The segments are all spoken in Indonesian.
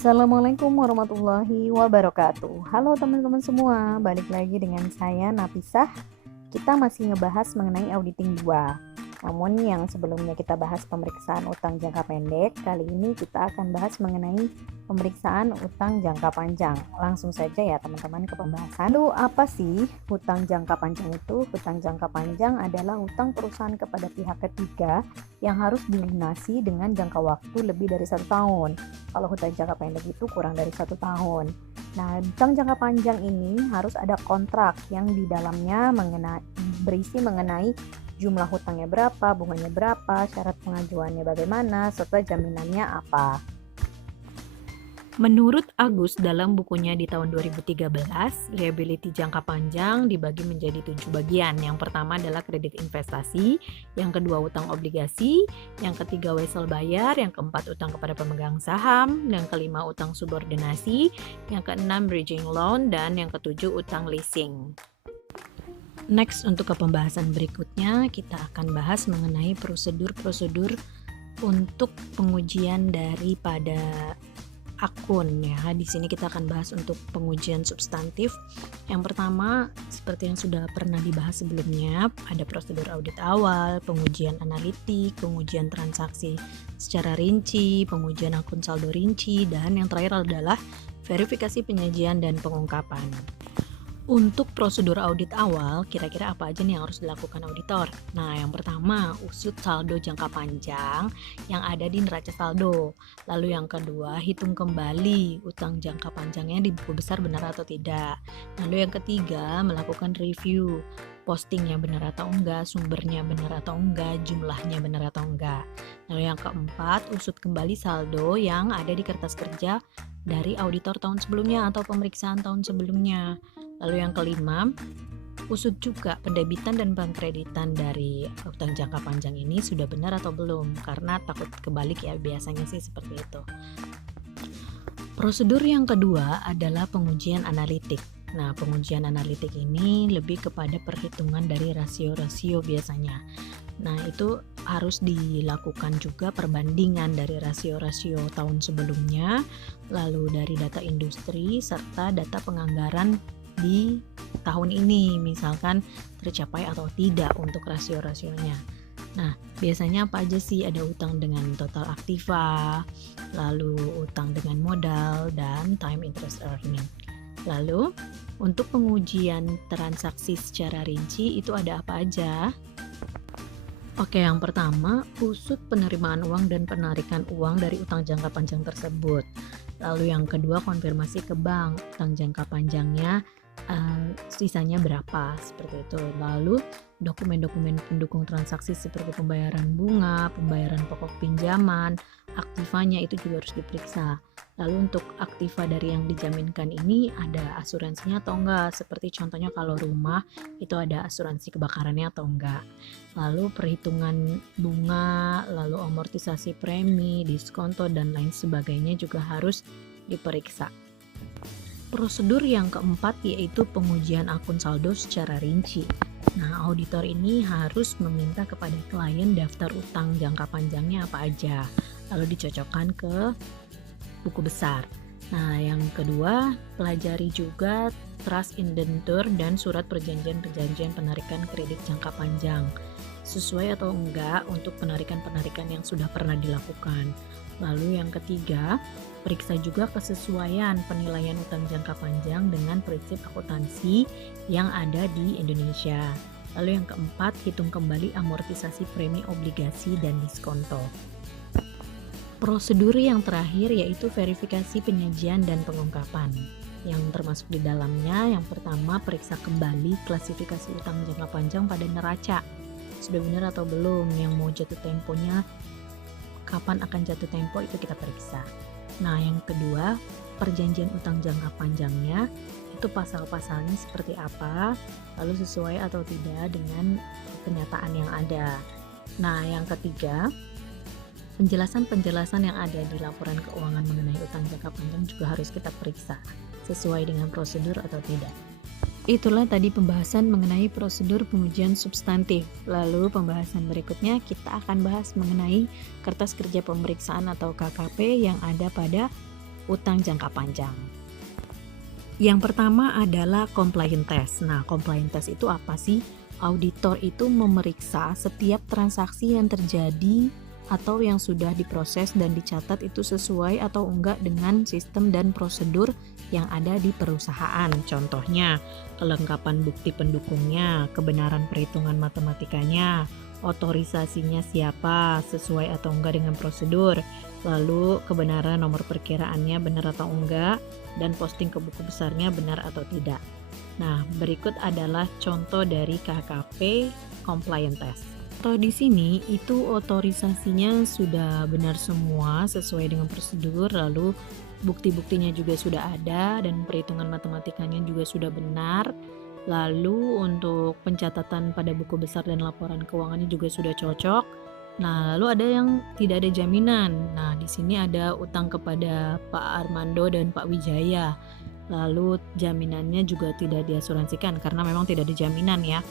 Assalamualaikum warahmatullahi wabarakatuh. Halo teman-teman semua, balik lagi dengan saya Napisah. Kita masih ngebahas mengenai auditing 2. Namun yang sebelumnya kita bahas pemeriksaan utang jangka pendek, kali ini kita akan bahas mengenai pemeriksaan utang jangka panjang. Langsung saja ya teman-teman ke pembahasan. Lalu apa sih hutang jangka panjang itu? Hutang jangka panjang adalah hutang perusahaan kepada pihak ketiga yang harus dilunasi dengan jangka waktu lebih dari 1 tahun. Kalau hutang jangka pendek itu kurang dari 1 tahun. Nah, hutang jangka panjang ini harus ada kontrak yang di dalamnya berisi mengenai jumlah hutangnya berapa, bunganya berapa, syarat pengajuannya bagaimana, serta jaminannya apa. Menurut Agus dalam bukunya di tahun 2013, liability jangka panjang dibagi menjadi 7 bagian. Yang pertama adalah kredit investasi, yang kedua utang obligasi, yang ketiga wesel bayar, yang keempat utang kepada pemegang saham, yang kelima utang subordinasi, yang keenam bridging loan, dan yang ketujuh utang leasing. Next, untuk ke pembahasan berikutnya, kita akan bahas mengenai prosedur-prosedur untuk pengujian daripada akun ya. Di sini kita akan bahas untuk pengujian substantif. Yang pertama, seperti yang sudah pernah dibahas sebelumnya, ada prosedur audit awal, pengujian analitik, pengujian transaksi secara rinci, pengujian akun saldo rinci, dan yang terakhir adalah verifikasi penyajian dan pengungkapan. Untuk prosedur audit awal, kira-kira apa aja nih yang harus dilakukan auditor? Nah, yang pertama, usut saldo jangka panjang yang ada di neraca saldo. Lalu yang kedua, hitung kembali utang jangka panjangnya di buku besar benar atau tidak. Lalu yang ketiga, melakukan review. Postingnya benar atau enggak, sumbernya benar atau enggak, jumlahnya benar atau enggak. Lalu yang keempat, usut kembali saldo yang ada di kertas kerja dari auditor tahun sebelumnya atau pemeriksaan tahun sebelumnya. Lalu yang kelima, usut juga pendebitan dan pengkreditan dari utang jangka panjang ini sudah benar atau belum, karena takut kebalik ya, biasanya sih seperti itu. Prosedur yang kedua adalah pengujian analitik. Nah, pengujian analitik ini lebih kepada perhitungan dari rasio-rasio biasanya. Nah, itu harus dilakukan juga perbandingan dari rasio-rasio tahun sebelumnya, lalu dari data industri, serta data penganggaran di tahun ini, misalkan tercapai atau tidak untuk rasio-rasionya. Nah, biasanya apa aja sih? Ada utang dengan total aktiva, lalu utang dengan modal, dan time interest earning. Lalu, untuk pengujian transaksi secara rinci itu ada apa aja? Oke, yang pertama, usut penerimaan uang dan penarikan uang dari utang jangka panjang tersebut. Lalu yang kedua, konfirmasi ke bank, utang jangka panjangnya sisanya berapa, seperti itu. Lalu dokumen-dokumen pendukung transaksi seperti pembayaran bunga, pembayaran pokok pinjaman, aktivanya itu juga harus diperiksa. Lalu untuk aktiva dari yang dijaminkan ini ada asuransinya atau enggak, seperti contohnya kalau rumah itu ada asuransi kebakarannya atau enggak. Lalu perhitungan bunga, lalu amortisasi premi, diskonto, dan lain sebagainya juga harus diperiksa. Prosedur yang keempat yaitu pengujian akun saldo secara rinci. Nah, auditor ini harus meminta kepada klien daftar utang jangka panjangnya apa aja, lalu dicocokkan ke buku besar. Nah, yang kedua, pelajari juga trust indentur dan surat perjanjian penarikan kredit jangka panjang, sesuai atau enggak untuk penarikan-penarikan yang sudah pernah dilakukan. Lalu yang ketiga, periksa juga kesesuaian penilaian utang jangka panjang dengan prinsip akuntansi yang ada di Indonesia. Lalu yang keempat, hitung kembali amortisasi premi obligasi dan diskonto. Prosedur yang terakhir yaitu verifikasi penyajian dan pengungkapan. Yang termasuk di dalamnya, yang pertama, periksa kembali klasifikasi utang jangka panjang pada neraca. Sudah benar atau belum, yang mau jatuh temponya, kapan akan jatuh tempo itu kita periksa. Nah, yang kedua, perjanjian utang jangka panjangnya itu pasal-pasalnya seperti apa, lalu sesuai atau tidak dengan kenyataan yang ada. Nah, yang ketiga, penjelasan-penjelasan yang ada di laporan keuangan mengenai utang jangka panjang juga harus kita periksa, sesuai dengan prosedur atau tidak. Itulah tadi pembahasan mengenai prosedur pengujian substantif. Lalu pembahasan berikutnya kita akan bahas mengenai kertas kerja pemeriksaan atau KKP yang ada pada utang jangka panjang. Yang pertama adalah compliance test. Nah, compliance test itu apa sih? Auditor itu memeriksa setiap transaksi yang terjadi atau yang sudah diproses dan dicatat itu sesuai atau enggak dengan sistem dan prosedur yang ada di perusahaan. Contohnya, kelengkapan bukti pendukungnya, kebenaran perhitungan matematikanya, otorisasinya siapa, sesuai atau enggak dengan prosedur, lalu kebenaran nomor perkiraannya benar atau enggak, dan posting ke buku besarnya benar atau tidak. Nah, berikut adalah contoh dari KKP compliance test. Atau di sini itu otorisasinya sudah benar semua sesuai dengan prosedur, lalu bukti-buktinya juga sudah ada dan perhitungan matematikanya juga sudah benar. Lalu untuk pencatatan pada buku besar dan laporan keuangannya juga sudah cocok. Nah, lalu ada yang tidak ada jaminan. Nah, di sini ada utang kepada Pak Armando dan Pak Wijaya. Lalu jaminannya juga tidak diasuransikan karena memang tidak ada jaminan ya.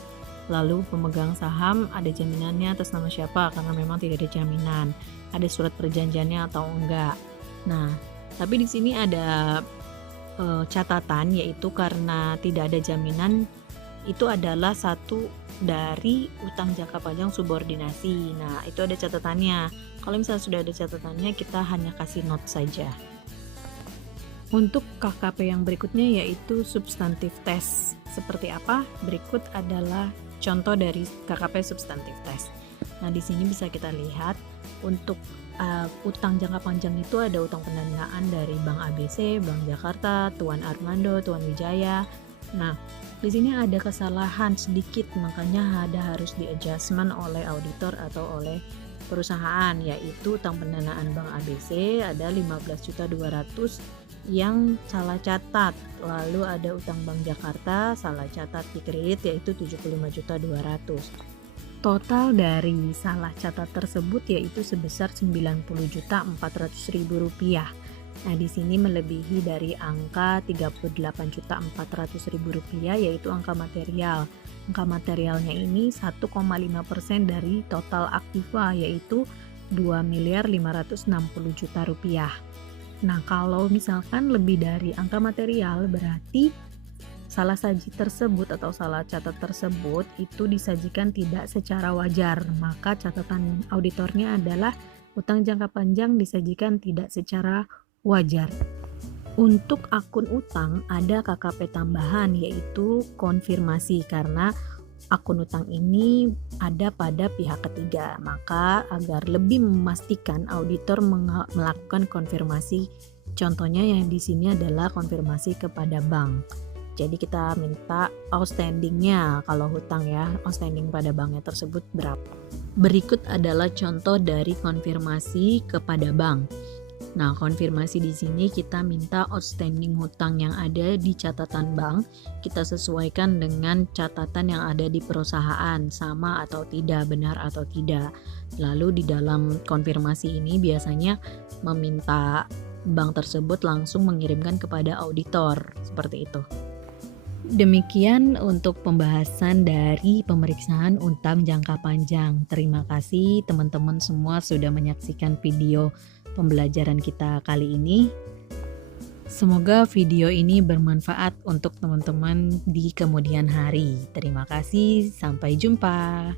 Lalu pemegang saham ada jaminannya atas nama siapa karena memang tidak ada jaminan. Ada surat perjanjiannya atau enggak. Nah, tapi di sini ada catatan, yaitu karena tidak ada jaminan itu adalah satu dari utang jangka panjang subordinasi. Nah, itu ada catatannya. Kalau misalnya sudah ada catatannya, kita hanya kasih note saja. Untuk KKP yang berikutnya yaitu substantif test. Seperti apa? Berikut adalah contoh dari KKP substantif test. Nah, di sini bisa kita lihat untuk utang jangka panjang itu ada utang pendanaan dari Bank ABC, Bank Jakarta, Tuan Armando, Tuan Wijaya. Nah, di sini ada kesalahan sedikit, makanya harus di-adjustment oleh auditor atau oleh perusahaan, yaitu utang pendanaan Bank ABC ada 15.200.000 yang salah catat. Lalu ada utang Bank Jakarta salah catat di kredit yaitu 75.200.000. Total dari salah catat tersebut yaitu sebesar 90.400.000 rupiah. Nah, di sini melebihi dari angka 38.400.000 rupiah yaitu angka material. Angka materialnya ini 1,5% dari total aktiva yaitu 2.560.000.000 rupiah. Nah, kalau misalkan lebih dari angka material berarti salah saji tersebut atau salah catat tersebut itu disajikan tidak secara wajar. Maka catatan auditornya adalah utang jangka panjang disajikan tidak secara wajar. Untuk akun utang ada KKP tambahan yaitu konfirmasi karena akun utang ini ada pada pihak ketiga. Maka agar lebih memastikan auditor melakukan konfirmasi. Contohnya yang di sini adalah konfirmasi kepada bank. Jadi kita minta outstandingnya kalau hutang ya, outstanding pada banknya tersebut berapa. Berikut adalah contoh dari konfirmasi kepada bank. Nah, konfirmasi di sini kita minta outstanding hutang yang ada di catatan bank, kita sesuaikan dengan catatan yang ada di perusahaan, sama atau tidak, benar atau tidak. Lalu di dalam konfirmasi ini biasanya meminta bank tersebut langsung mengirimkan kepada auditor, seperti itu. Demikian untuk pembahasan dari pemeriksaan utang jangka panjang. Terima kasih teman-teman semua sudah menyaksikan video pembelajaran kita kali ini. Semoga video ini bermanfaat untuk teman-teman di kemudian hari. Terima kasih, sampai jumpa.